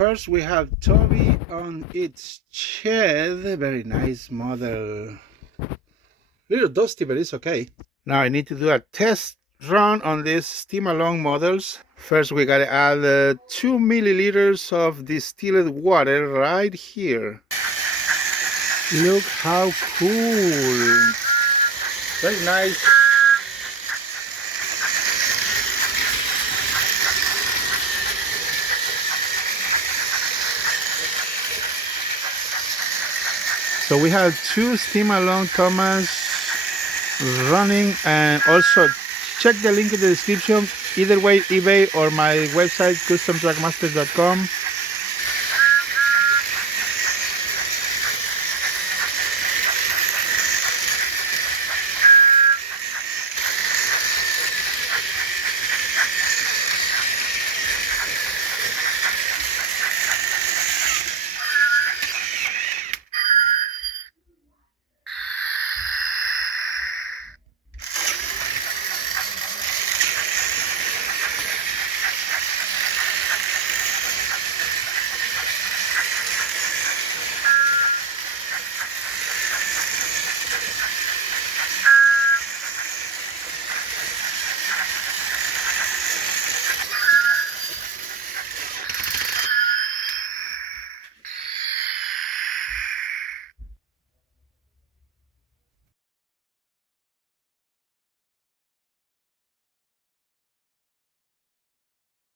First we have Toby on its shed. Very nice model. Little dusty, but it's okay. Now I need to do a test run on these steam along models. First we gotta add 2 milliliters of distilled water right here. Look how cool. Very nice. So we have 2 steam along Thomas running, and also check the link in the description. Either way, eBay or my website customtrackmaster.com.